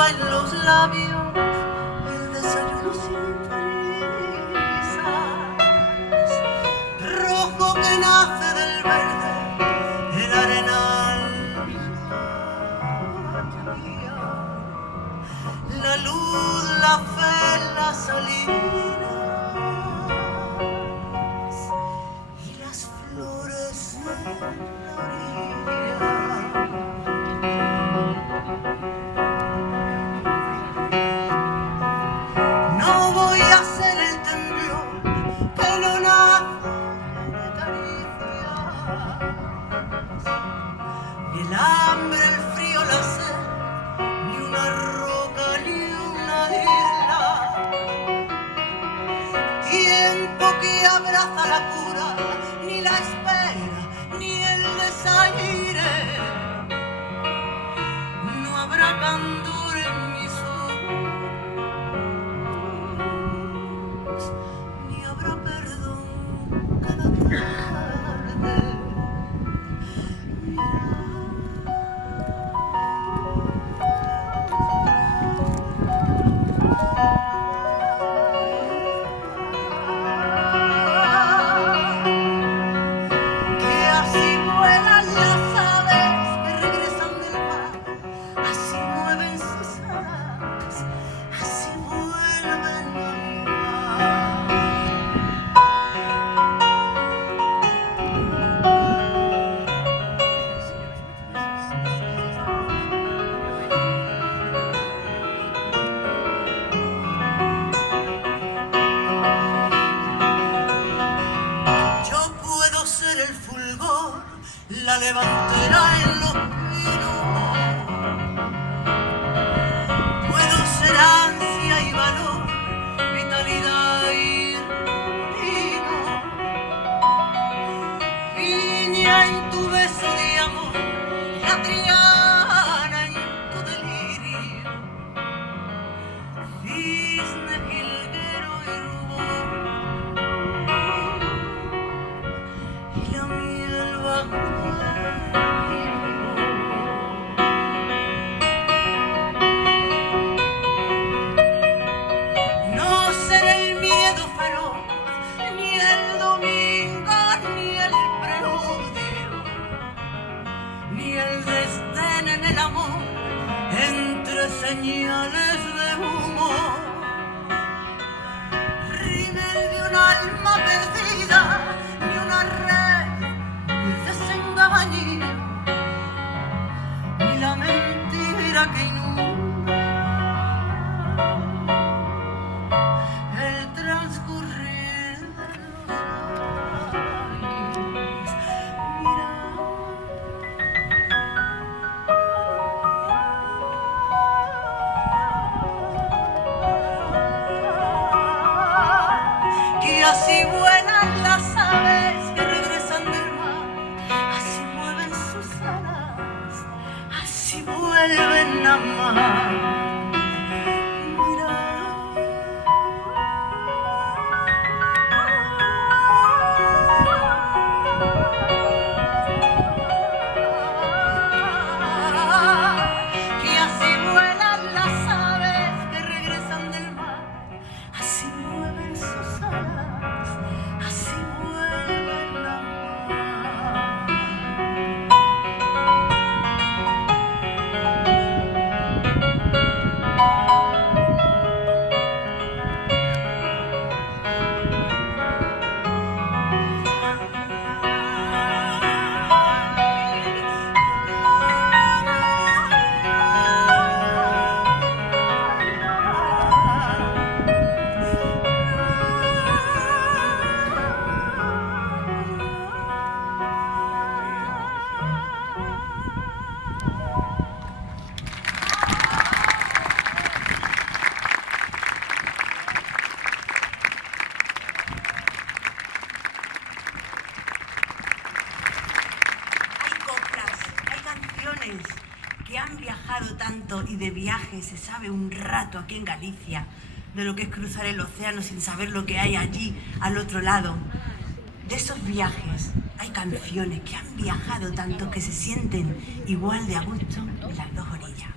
lleva en los labios el desayuno sin prisas, rojo que nace del verde, el arenal la luz, la fe, las salinas y las flores en la orilla. No voy a ser el temblor que no nace de caricias, ni el hambre, el frío, la sed, ni una roca, ni una isla. Tiempo que abraza la cura, ni la espera, ni el desaire. No habrá candor en mis ojos, ni habrá perdón cada tarde. Que así vuelan las aves que regresan del mar, así mueven sus alas, así vuelven a Yo puedo ser el fulgor, la levantera en los pinos. Puedo ser ansia y valor, vitalidad y vino. Piña en tu beso de amor, la triana en tu delirio. Cisne, jilguero y rubor, y la miel bajo el no será el miedo feroz, ni el domingo, ni el preludio, ni el desdén en el amor, entre señales de humo. Rímel de un alma perdida, ni una red, ni desengaño, ni la mentira que inunda el transcurrir de los años. Que así vuelan las aves que regresan del mar, así mueven sus alas, así vuelven a amar. Que así vuelan las aves que regresan del mar, así mueven sus alas, así vuelven a amar. Que han viajado tanto y de viaje se sabe un rato aquí en Galicia de lo que es cruzar el océano sin saber lo que hay allí al otro lado. De esos viajes hay canciones que han viajado tanto que se sienten igual de a gusto en las dos orillas.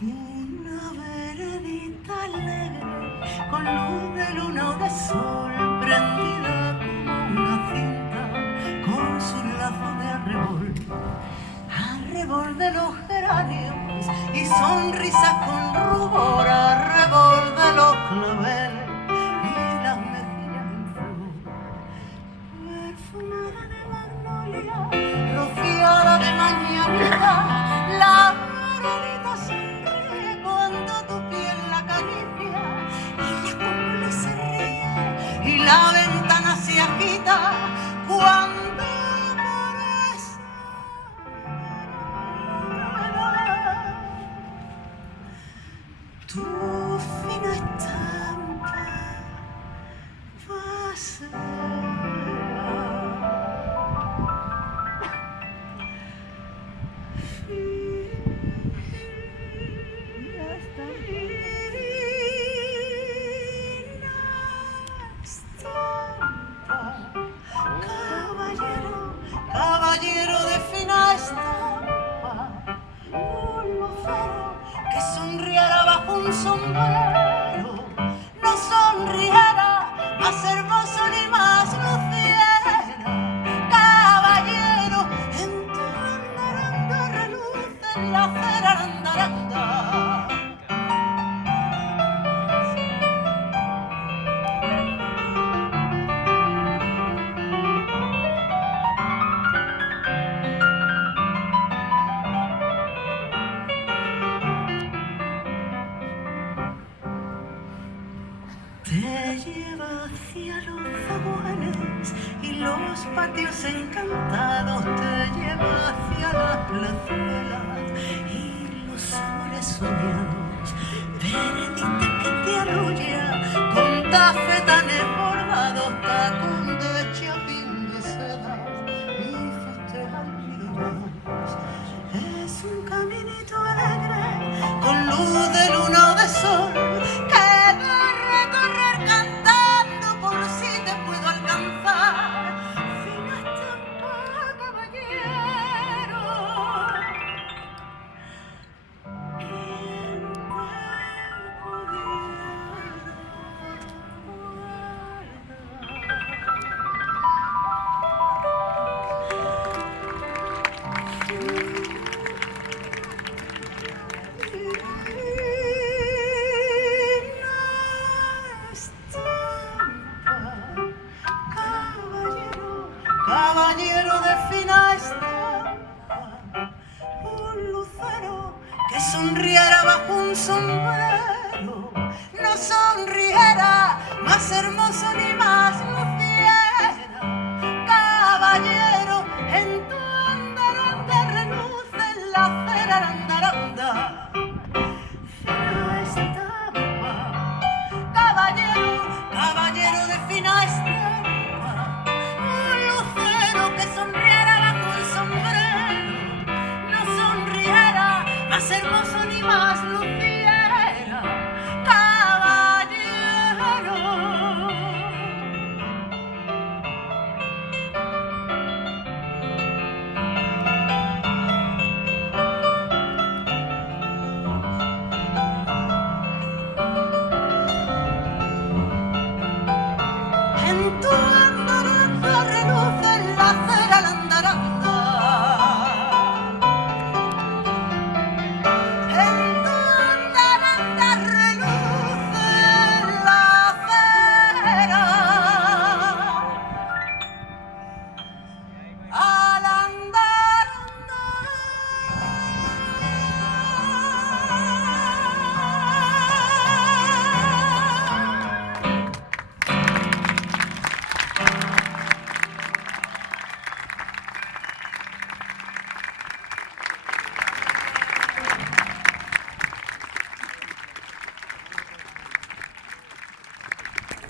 Una veredita alegre con luz de luna o de sol, prendida como una cinta con sus lazos de arrebol de los geranios y sonrisas con rubor, arrebol de los claveles y las mejillas en flor, perfumada de magnolia, rociada de mañanita, la veredita sonríe cuando tu piel la acaricia, ella como le se ríe y la ventana se agita cuando por esa vereda tu fina estampa pasea. Caballero de fina estampa, un lucero que sonriera bajo un sombrero, no sonriera más hermoso ni más luciera. Caballero, en tu andaranda reluce la cera andaranda. Te lleva hacia los zaguanes y los patios encantados, te lleva hacia las plazuelas y los amores soñados. Veredita que te arrulla con tafetanes bordados, tacón de chapín de seda y fuste almidonados. Es un caminito alegre con luz de luna o de sol que cantando por si te puedo alcanzar, fina estampa, caballero. ¿Quién te caballero de fina estampa, un lucero que sonriera bajo un sombrero, no sonriera más hermoso